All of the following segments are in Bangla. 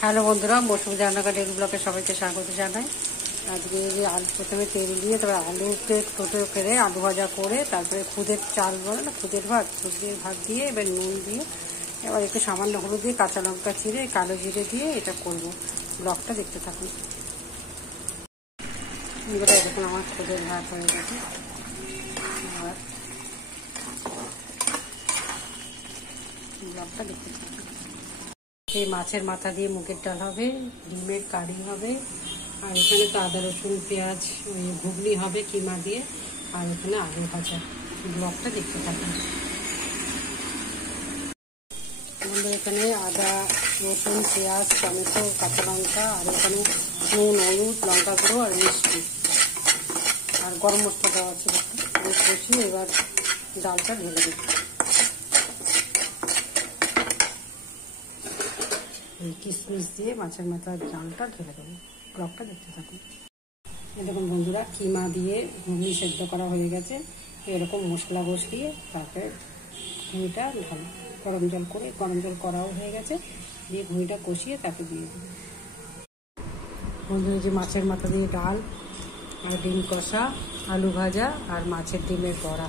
হ্যালো বন্ধুরা, মৌসুমী রান্নাঘর এগ ব্লকে সবাইকে স্বাগত জানাই। আজকে যে আলু প্রথমে তেল দিয়ে তারপরে আলুকে ছোটো করে আলু ভাজা করে তারপরে খুদের চাল বলে না, খুদের ভাত দিয়ে এবার নুন দিয়ে এবার একটু সামান্য হলুদ দিয়ে কাঁচা লঙ্কা চিড়ে কালো জিরে দিয়ে এটা করবো। ব্লকটা দেখতে থাকুন। এবার এরকম আমার খুদের ভাত হয়ে গেছে। আর ব্লকটা দেখতে থাকুন। এই মাছের মাথা দিয়ে মুগের ডাল হবে, ডিমের কারি হবে, আর এখানে তো আদা রসুন পেঁয়াজ ওই ঘুগনি হবে কিমা দিয়ে, আর এখানে আলু ভাজা। ব্লকটা দেখতে থাকুন। আমাদের এখানে আদা রসুন পেঁয়াজ টমেটো কাঁচা লঙ্কা, আর এখানে নুন হলুদ লঙ্কা গুঁড়ো আর মিষ্টি আর গরম মশলা দেওয়া আছে। কষিয়ে এবার ডালটা ঢেলে দিই। কিশমিশ দিয়ে মাছের মাথার ডালটা ঢেলে দেবো। ব্লকটা দেখতে থাকুন। এরকম বন্ধুরা কিমা দিয়ে ঘুগনি সেদ্ধ করা হয়ে গেছে। এরকম মশলা বসিয়ে তারপরে ঘুগনিটা ঢালো। গরম জল করাও হয়ে গেছে, দিয়ে ঘুগনিটা কষিয়ে তাকে দিয়ে দেবো। বন্ধুরা যে মাছের মাথা দিয়ে ডাল আর ডিম কষা, আলু ভাজা আর মাছের ডিমের বড়া।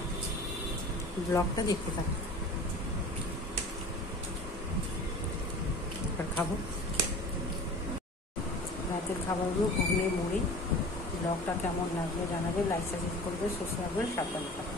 ব্লকটা দেখতে থাকুন। খাবো রাতের খাবারগুলো ঘুগনি মুড়ি। ব্লগটা কেমন লাগবে জানাবে, লাইক সাবস্ক্রাইব করবে, সুস্থ থাকবেন, সাবধানে থাকবেন।